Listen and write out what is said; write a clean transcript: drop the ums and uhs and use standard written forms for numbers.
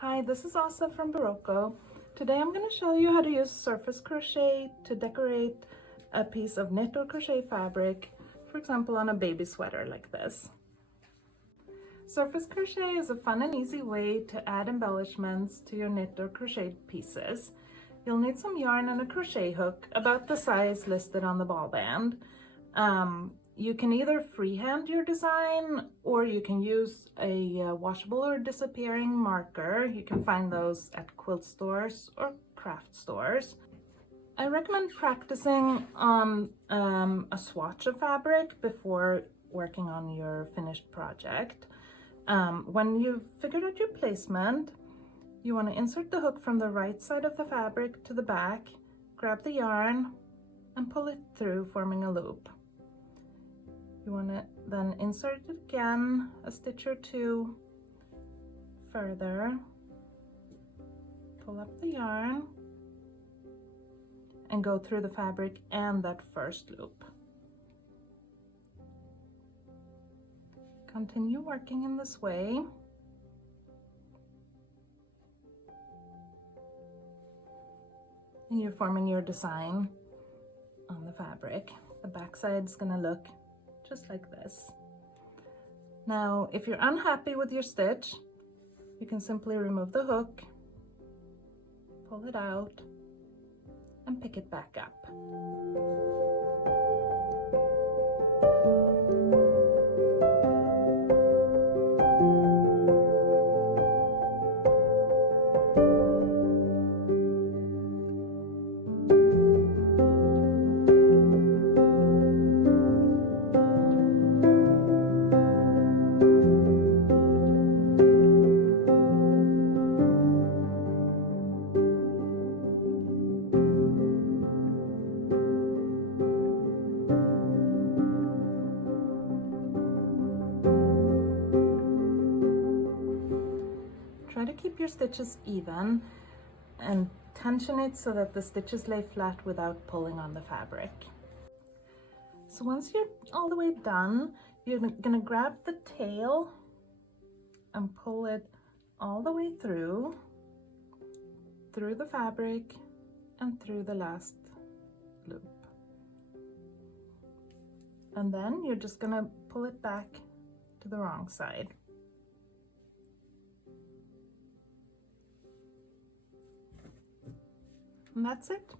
Hi, this is Åsa from Berroco. Today I'm going to show you how to use surface crochet to decorate a piece of knit or crochet fabric, for example on a baby sweater like this. Surface crochet is a fun and easy way to add embellishments to your knit or crochet pieces. You'll need some yarn and a crochet hook about the size listed on the ball band. You can either freehand your design or you can use a washable or disappearing marker. You can find those at quilt stores or craft stores. I recommend practicing on a swatch of fabric before working on your finished project. When you've figured out your placement, you want to insert the hook from the right side of the fabric to the back, grab the yarn and pull it through, forming a loop. You want to then insert it again, a stitch or two further, pull up the yarn and go through the fabric and that first loop. Continue working in this way. And you're forming your design on the fabric. The back side's gonna look just like this. Now, if you're unhappy with your stitch, you can simply remove the hook, pull it out, and pick it back up. Try to keep your stitches even and tension it so that the stitches lay flat without pulling on the fabric. So once you're all the way done, you're gonna grab the tail and pull it all the way through the fabric and through the last loop. And then you're just gonna pull it back to the wrong side. And that's it.